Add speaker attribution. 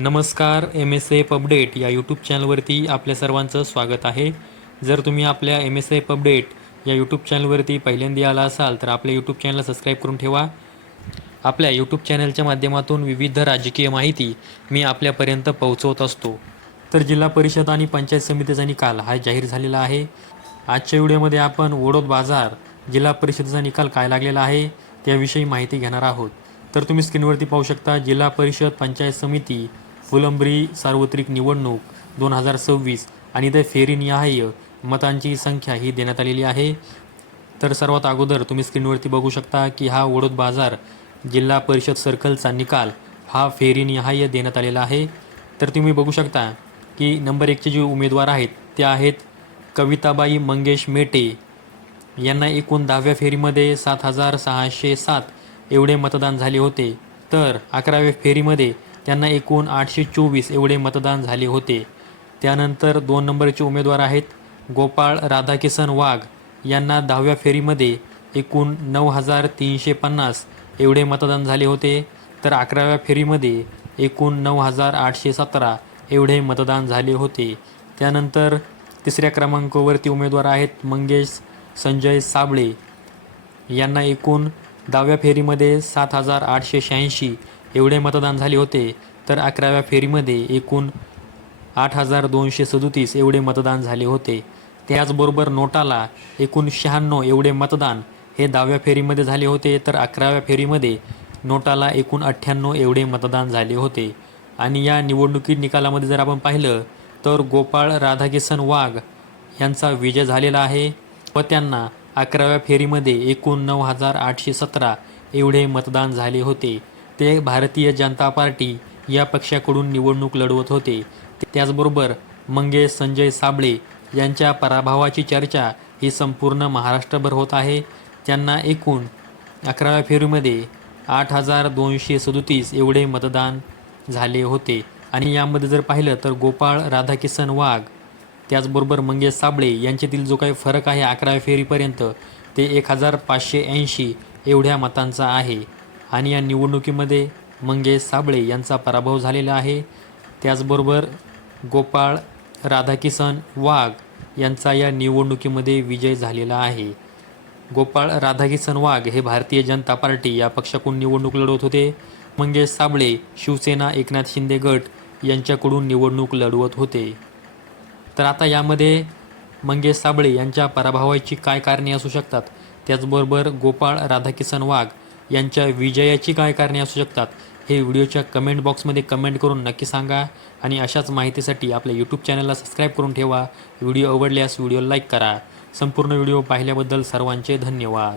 Speaker 1: नमस्कार M S F update या YouTube चॅनलवरती आपल्या सर्वांचं स्वागत आहे. जर तुम्ही आपल्या एम एस एफ अपडेट या यूट्यूब चॅनलवरती पहिल्यांदा आला असाल तर आपल्या यूट्यूब चॅनलला सबस्क्राईब करून ठेवा. आपल्या यूट्यूब चॅनलच्या माध्यमातून विविध राजकीय माहिती मी आपल्यापर्यंत पोहोचवत असतो. तर जिल्हा परिषद आणि पंचायत समितीचा निकाल हा जाहीर झालेला आहे. आजच्या व्हिडिओमध्ये आपण ओडोद बाजार जिल्हा परिषदेचा निकाल काय लागलेला आहे त्याविषयी माहिती घेणार आहोत. तर तुम्ही स्क्रीनवरती पाहू शकता जिल्हा परिषद पंचायत समिती फुलंब्री सार्वत्रिक निवडणूक दोन हजार सव्वीस आणि इथे फेरीनिहाय मतांची संख्या ही देण्यात आलेली आहे. तर सर्वात अगोदर तुम्ही स्क्रीनवरती बघू शकता की हा वडोद बाजार जिल्हा परिषद सर्कलचा निकाल हा फेरीनिहाय देण्यात आलेला आहे. तर तुम्ही बघू शकता की नंबर एकचे जे उमेदवार आहेत ते आहेत कविताबाई मंगेश मेटे. यांना एकूण दहाव्या फेरीमध्ये सात हजार सहाशे सात एवढे मतदान झाले होते. तर अकराव्या फेरीमध्ये त्यांना एकूण आठशे चोवीस एवढे मतदान झाले होते. त्यानंतर दोन नंबरचे उमेदवार आहेत गोपाळ राधाकिसन वाघ यांना दहाव्या फेरीमध्ये एकूण नऊ हजार तीनशे पन्नास एवढे मतदान झाले होते. तर अकराव्या फेरीमध्ये एकूण नऊ हजार आठशे सतरा एवढे मतदान झाले होते. त्यानंतर तिसऱ्या क्रमांकावरती उमेदवार आहेत मंगेश संजय साबळे. यांना एकूण दहाव्या फेरीमध्ये सात हजार आठशे शहाऐंशी एवढे मतदान झाले होते तर अकराव्या फेरीमध्ये एकूण आठ हजार दोनशे सदोतीस एवढे मतदान झाले होते. त्याचबरोबर नोटाला एकूण शहाण्णव एवढे मतदान हे दहाव्या फेरीमध्ये झाले होते तर अकराव्या फेरीमध्ये नोटाला एकूण अठ्ठ्याण्णव एवढे मतदान झाले होते. आणि या निवडणुकी निकालामध्ये जर आपण पाहिलं तर गोपाळ राधाकिसन वाघ यांचा विजय झालेला आहे व त्यांना अकराव्या फेरीमध्ये एकूण नऊ हजार आठशे सतरा एवढे मतदान झाले होते. ते भारतीय जनता पार्टी या पक्षाकडून निवडणूक लढवत होते. त्याचबरोबर मंगेश संजय साबळे यांच्या पराभवाची चर्चा ही संपूर्ण महाराष्ट्रभर होत आहे. त्यांना एकूण अकराव्या फेरीमध्ये आठ हजार दोनशे सदोतीस एवढे मतदान झाले होते. आणि यामध्ये जर पाहिलं तर गोपाळ राधाकिसन वाघ त्याचबरोबर मंगेश साबळे यांच्यातील जो काही फरक आहे अकराव्या फेरीपर्यंत ते एक हजार पाचशे ऐंशी एवढ्या मतांचा आहे. आणि या निवडणुकीमध्ये मंगेश साबळे यांचा पराभव झालेला आहे. त्याचबरोबर गोपाळ राधाकिसन वाघ यांचा या निवडणुकीमध्ये विजय झालेला आहे. गोपाळ राधाकिसन वाघ हे भारतीय जनता पार्टी या पक्षाकडून निवडणूक लढवत होते. मंगेश साबळे शिवसेना एकनाथ शिंदे गट यांच्याकडून निवडणूक लढवत होते. तर आता यामध्ये मंगेश साबळे यांच्या पराभवाची काय कारणे असू शकतात? त्याचबरोबर गोपाळ राधाकिसन वाघ यांच्या विजयाची काय कारणे असू शकतात हे व्हिडिओच्या कमेंट बॉक्समध्ये कमेंट करून नक्की सांगा आणि अशाच माहितीसाठी आपल्या यूट्यूब चॅनलला सबस्क्राईब करून ठेवा. व्हिडिओ आवडल्यास व्हिडिओ लाईक करा. संपूर्ण व्हिडिओ पाहिल्याबद्दल सर्वांचे धन्यवाद.